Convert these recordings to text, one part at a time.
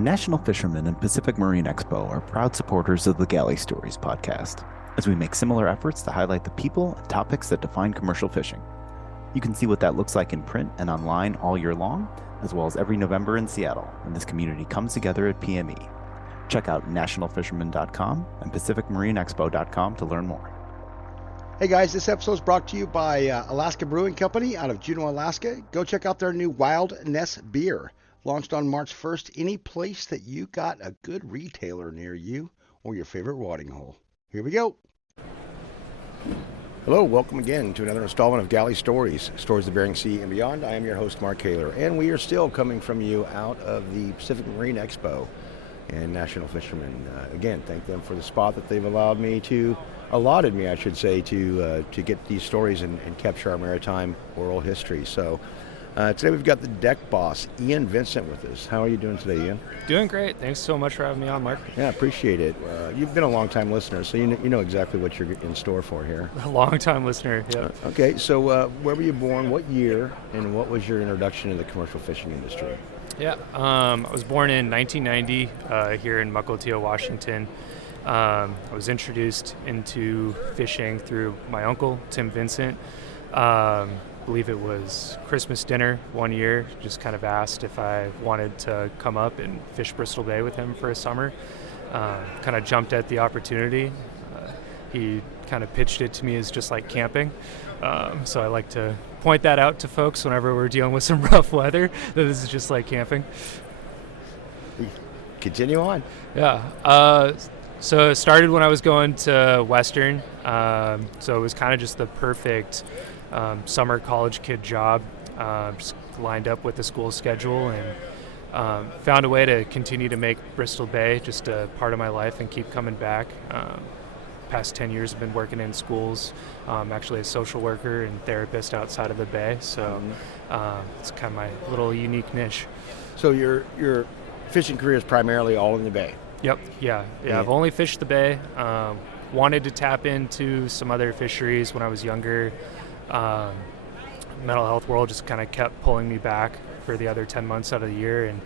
National Fishermen and Pacific Marine Expo are proud supporters of the Galley Stories podcast, as we make similar efforts to highlight the people and topics that define commercial fishing. You can see what that looks like in print and online all year long, as well as every November in Seattle, when this community comes together at PME. Check out nationalfisherman.com and pacificmarineexpo.com to learn more. Hey guys, this episode is brought to you by Alaska Brewing Company out of Juneau, Alaska. Go check out their new Wild Ness beer. Launched on March 1st, any place that you got a good retailer near you or your favorite watering hole. Here we go. Hello, welcome again to another installment of Galley Stories, Stories of the Bering Sea and beyond. I am your host, Mark Kaler, and we are still coming from you out of the Pacific Marine Expo and National Fishermen. Again, thank them for the spot that they've allotted me to get these stories and capture our maritime oral history. So today we've got the Deckboss, Ian Vincent, with us. How are you doing today, Ian? Doing great. Thanks so much for having me on, Mark. Yeah, appreciate it. You've been a long-time listener, so you know exactly what you're in store for here. A long-time listener, yeah. Okay, so where were you born, what year, and what was your introduction to the commercial fishing industry? Yeah, I was born in 1990 here in Mukilteo, Washington. I was introduced into fishing through my uncle, Tim Vincent. I believe it was Christmas dinner one year, just kind of asked if I wanted to come up and fish Bristol Bay with him for a summer. Kind of jumped at the opportunity. He kind of pitched it to me as just like camping. So I like to point that out to folks whenever we're dealing with some rough weather, that this is just like camping. Continue on. Yeah. So it started when I was going to Western. So it was kind of just the perfect summer college kid job. Just lined up with the school schedule and found a way to continue to make Bristol Bay just a part of my life and keep coming back. Past 10 years I've been working in schools, actually a social worker and therapist outside of the Bay. So it's kind of my little unique niche. So your fishing career is primarily all in the Bay? Yep. Yeah. I've only fished the Bay. Wanted to tap into some other fisheries when I was younger. Mental health world just kind of kept pulling me back for the other 10 months out of the year, and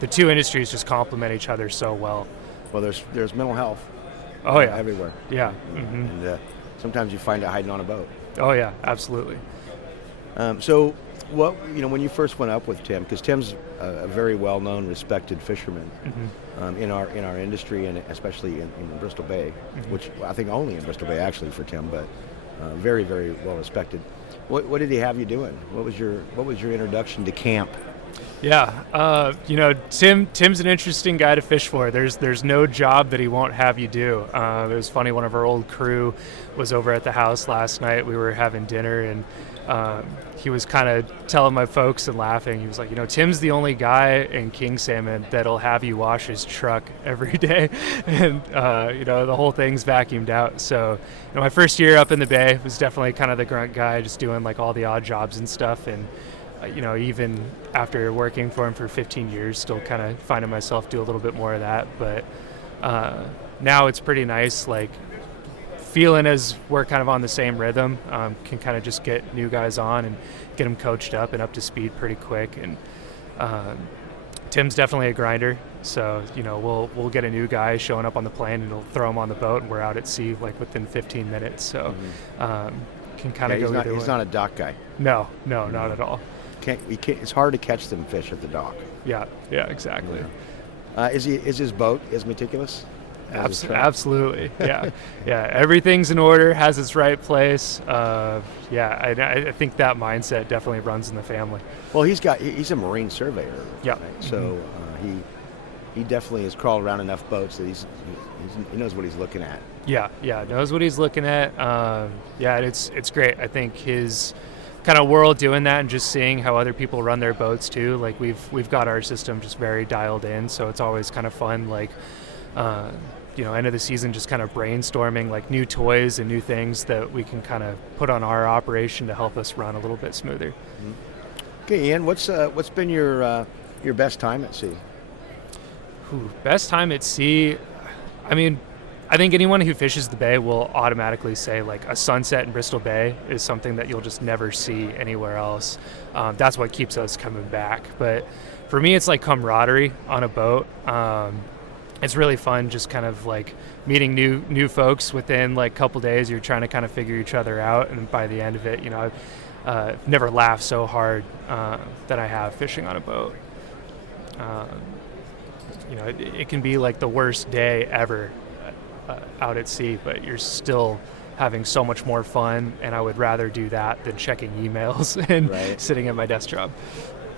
the two industries just complement each other so well. Well, there's mental health. Oh yeah, everywhere. Yeah. Mm-hmm. And sometimes you find it hiding on a boat. Oh yeah, absolutely. So what, when you first went up with Tim, because Tim's a very well-known, respected fisherman in our industry, and especially in Bristol Bay, which I think only in Bristol Bay actually for Tim, but very, very well respected. What did he have you doing? What was your introduction to camp? Yeah, Tim's an interesting guy to fish for. There's no job that he won't have you do. It was funny, one of our old crew was over at the house last night. We were having dinner, and he was kind of telling my folks and laughing. He was like, Tim's the only guy in King Salmon that'll have you wash his truck every day. And, the whole thing's vacuumed out. So, my first year up in the Bay was definitely kind of the grunt guy, just doing like all the odd jobs and stuff. And, even after working for him for 15 years, still kind of finding myself do a little bit more of that. But now it's pretty nice, like, feeling as we're kind of on the same rhythm, can kind of just get new guys on and get them coached up and up to speed pretty quick. And Tim's definitely a grinder, so we'll get a new guy showing up on the plane and he'll throw him on the boat, and we're out at sea like within 15 minutes. So can kind of go either way. He's not a dock guy. No, not at all. It's hard to catch them fish at the dock. Yeah, exactly. Yeah. Is his boat as meticulous? Absolutely, yeah. Everything's in order, has its right place. I think that mindset definitely runs in the family. Well, he's a marine surveyor. Yeah. Right? So he definitely has crawled around enough boats that he knows what he's looking at. Yeah, knows what he's looking at. It's great. I think his kind of world doing that and just seeing how other people run their boats too. Like we've got our system just very dialed in, so it's always kind of fun. Like. End of the season, just kind of brainstorming like new toys and new things that we can kind of put on our operation to help us run a little bit smoother. Okay, Ian, what's been your best time at sea? Best time at sea, I mean, I think anyone who fishes the Bay will automatically say like a sunset in Bristol Bay is something that you'll just never see anywhere else. That's what keeps us coming back. But for me, it's like camaraderie on a boat. It's really fun just kind of like meeting new folks within like a couple days. You're trying to kind of figure each other out, and by the end of it, I've never laughed so hard than I have fishing on a boat. It can be like the worst day ever out at sea, but you're still having so much more fun, and I would rather do that than checking emails and sitting at my desk job.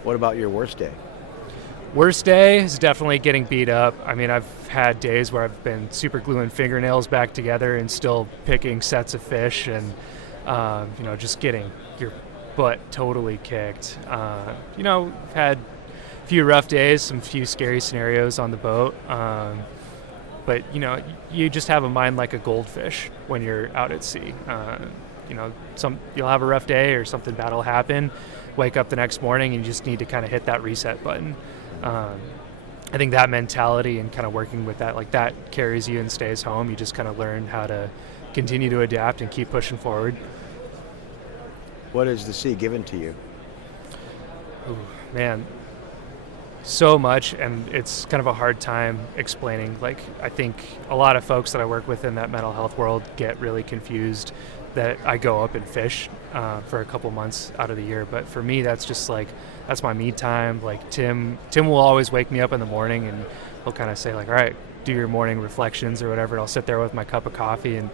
What about your worst day? Worst day is definitely getting beat up. I mean, I've had days where I've been super gluing fingernails back together and still picking sets of fish and, just getting your butt totally kicked. Had a few rough days, some few scary scenarios on the boat. But, you just have a mind like a goldfish when you're out at sea. You'll have a rough day or something bad will happen, wake up the next morning and you just need to kind of hit that reset button. I think that mentality and kind of working with that, like that carries you and stays home. You just kind of learn how to continue to adapt and keep pushing forward. What has the sea given to you? Ooh, man, so much, and it's kind of a hard time explaining. Like, I think a lot of folks that I work with in that mental health world get really confused that I go up and fish for a couple months out of the year. But for me, that's just like, that's my me time. Like Tim will always wake me up in the morning and he'll kind of say like, all right, do your morning reflections or whatever. And I'll sit there with my cup of coffee. And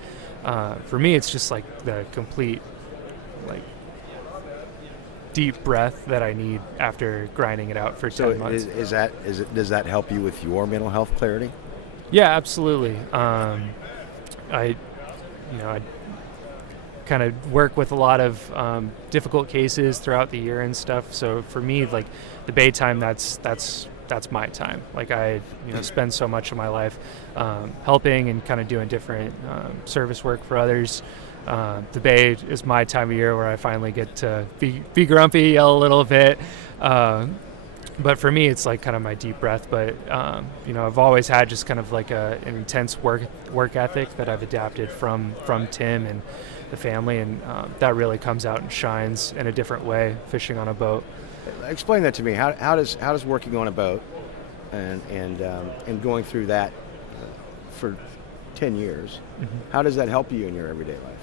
for me, it's just like the complete, like, deep breath that I need after grinding it out for 10 months. Does that help you with your mental health clarity? Yeah, absolutely. I kind of work with a lot of difficult cases throughout the year and stuff. So for me, like the bay time, that's my time. Like I spend so much of my life helping and kind of doing different service work for others. The bay is my time of year where I finally get to be grumpy, yell a little bit. But for me, it's like kind of my deep breath. But, I've always had just kind of like an intense work ethic that I've adapted from Tim and the family. And that really comes out and shines in a different way fishing on a boat. Explain that to me. How does working on a boat and going through that for 10 years, how does that help you in your everyday life?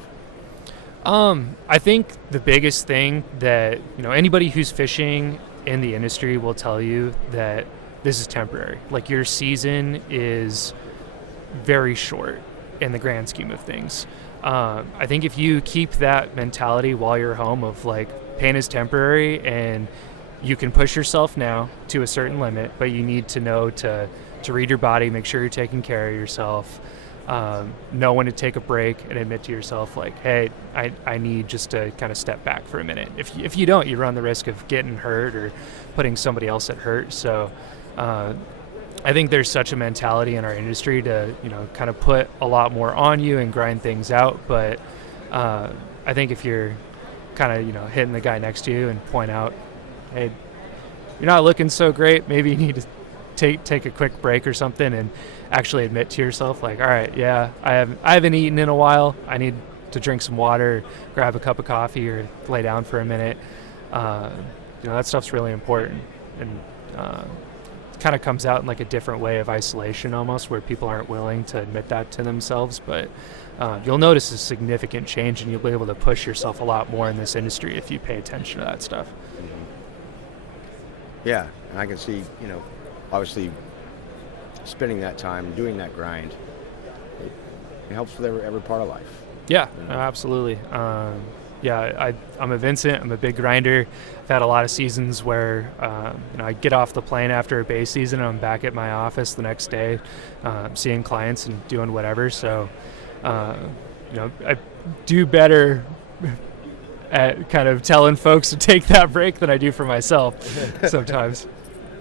I think the biggest thing that, anybody who's fishing in the industry will tell you that this is temporary. Like your season is very short in the grand scheme of things. I think if you keep that mentality while you're home of like pain is temporary and you can push yourself now to a certain limit, but you need to know to read your body, make sure you're taking care of yourself. Know when to take a break and admit to yourself like, hey, I need just to kind of step back for a minute. If you don't, you run the risk of getting hurt or putting somebody else at hurt. So I think there's such a mentality in our industry to kind of put a lot more on you and grind things out. But I think if you're kind of hitting the guy next to you and point out, hey, you're not looking so great, maybe you need to take a quick break or something and actually admit to yourself like, all right, yeah, I haven't eaten in a while, I need to drink some water, grab a cup of coffee or lay down for a minute. That stuff's really important, and kind of comes out in like a different way of isolation almost, where people aren't willing to admit that to themselves. But you'll notice a significant change, and you'll be able to push yourself a lot more in this industry if you pay attention to that stuff. Yeah, and I can see, obviously spending that time doing that grind, it helps with every part of life. Yeah, absolutely. I'm a Vincent. I'm a big grinder. I've had a lot of seasons where I get off the plane after a bay season and I'm back at my office the next day, seeing clients and doing whatever. So I do better at kind of telling folks to take that break than I do for myself sometimes.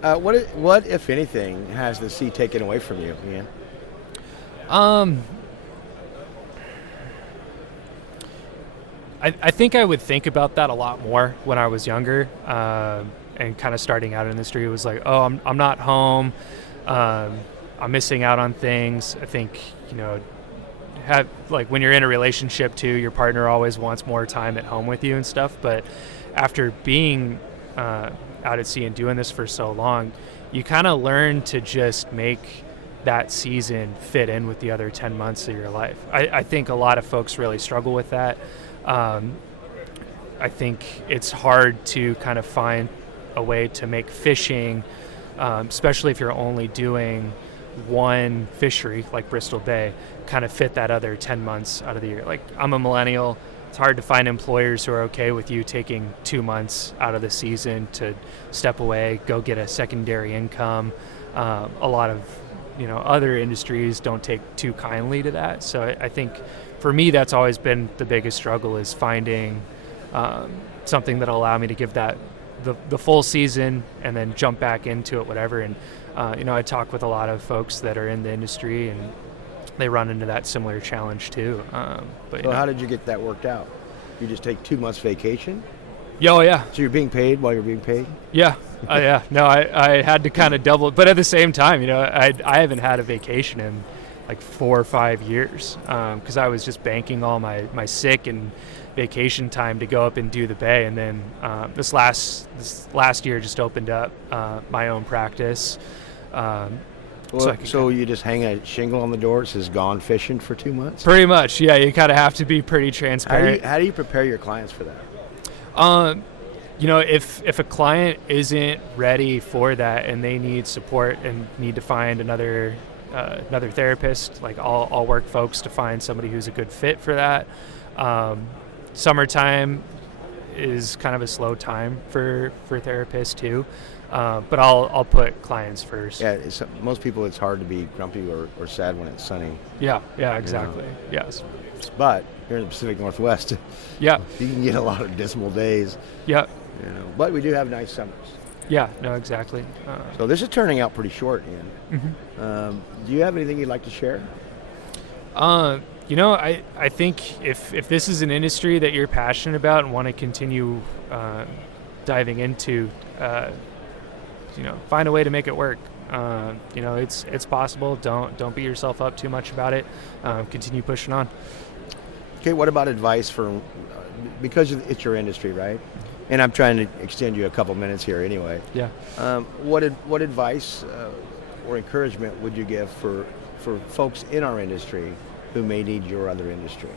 What, if anything, has the sea taken away from you, Ian? I think I would think about that a lot more when I was younger, and kind of starting out in the industry. It was like, oh, I'm not home. I'm missing out on things. I think, when you're in a relationship too, your partner always wants more time at home with you and stuff. But after being out at sea and doing this for so long, you kind of learn to just make that season fit in with the other 10 months of your life. I think a lot of folks really struggle with that. I think it's hard to kind of find a way to make fishing, especially if you're only doing one fishery like Bristol Bay, kind of fit that other 10 months out of the year. Like, I'm a millennial. It's hard to find employers who are okay with you taking 2 months out of the season to step away, go get a secondary income. A lot of other industries don't take too kindly to that. So I think for me, that's always been the biggest struggle, is finding something that'll allow me to give that the full season and then jump back into it, whatever. And I talk with a lot of folks that are in the industry, and they run into that similar challenge too. So how did you get that worked out? You just take 2 months vacation? Oh, yeah. So you're being paid while you're being paid? Yeah. Yeah. No, I had to kind of double, but at the same time, I haven't had a vacation in like 4 or 5 years, because I was just banking all my sick and vacation time to go up and do the bay. And then this last year just opened up my own practice. So you just hang a shingle on the door that says "Gone Fishing" for 2 months? Pretty much, yeah. You kind of have to be pretty transparent. How do you prepare your clients for that? If a client isn't ready for that and they need support and need to find another therapist, like I'll work folks to find somebody who's a good fit for that. Summertime is kind of a slow time for therapists too, but I'll put clients first. Yeah, most people, it's hard to be grumpy or sad when it's sunny. Yeah, exactly. Yes. But here in the Pacific Northwest, yeah, you can get a lot of dismal days. Yeah. But we do have nice summers. Yeah, no, exactly. So this is turning out pretty short, Ian. Mm-hmm. Do you have anything you'd like to share? I think if this is an industry that you're passionate about and want to continue diving into, find a way to make it work. It's possible. Don't beat yourself up too much about it. Continue pushing on. Okay, what about advice for, because it's your industry, right? And I'm trying to extend you a couple minutes here anyway. Yeah. What advice or encouragement would you give for folks in our industry who may need your other industry?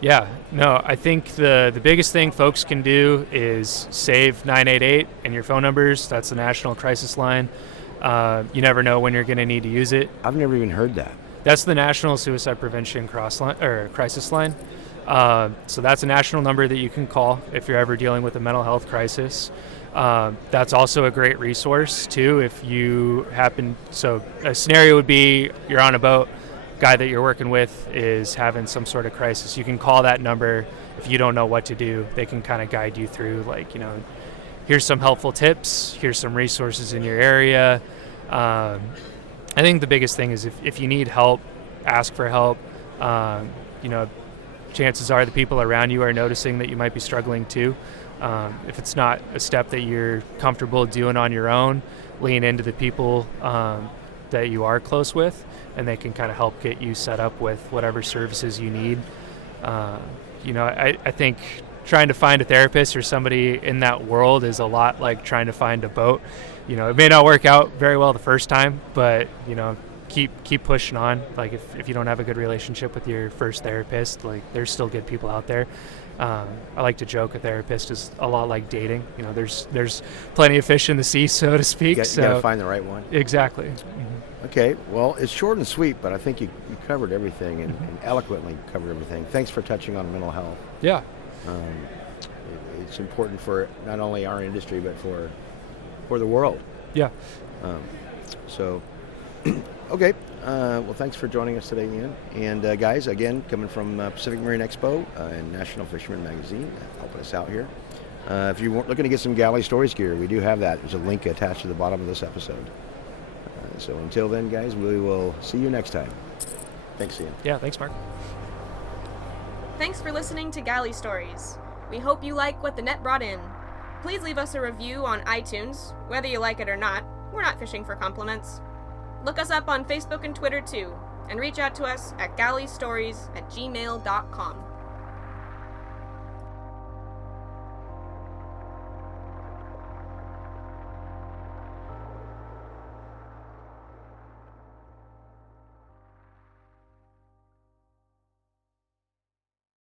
Yeah, no, I think the biggest thing folks can do is save 988 and your phone numbers. That's the national crisis line. You never know when you're going to need to use it. I've never even heard that. That's the National Suicide Prevention Crisis Line. So that's a national number that you can call if you're ever dealing with a mental health crisis. That's also a great resource too if you happen. So a scenario would be you're on a boat, guy that you're working with is having some sort of crisis. You can call that number. If you don't know what to do, they can kind of guide you through, here's some helpful tips, here's some resources in your area. I think the biggest thing is if you need help, ask for help. Chances are the people around you are noticing that you might be struggling too. If it's not a step that you're comfortable doing on your own, lean into the people that you are close with, and they can kind of help get you set up with whatever services you need. I think trying to find a therapist or somebody in that world is a lot like trying to find a boat. It may not work out very well the first time, but keep pushing on. Like if you don't have a good relationship with your first therapist, there's still good people out there. I like to joke a therapist is a lot like dating. There's plenty of fish in the sea, so to speak. You got to find the right one. Exactly. Mm-hmm. Okay, well, it's short and sweet, but I think you covered everything and eloquently covered everything. Thanks for touching on mental health. Yeah. It's important for not only our industry, but for the world. Yeah. Okay. Well, thanks for joining us today, Ian. And guys, again, coming from Pacific Marine Expo and National Fisherman Magazine, helping us out here. If you're looking to get some galley stories gear, we do have that. There's a link attached to the bottom of this episode. So until then, guys, we will see you next time. Thanks, Ian. Yeah, thanks, Mark. Thanks for listening to Galley Stories. We hope you like what the net brought in. Please leave us a review on iTunes. Whether you like it or not, we're not fishing for compliments. Look us up on Facebook and Twitter too, and reach out to us at galleystories@gmail.com.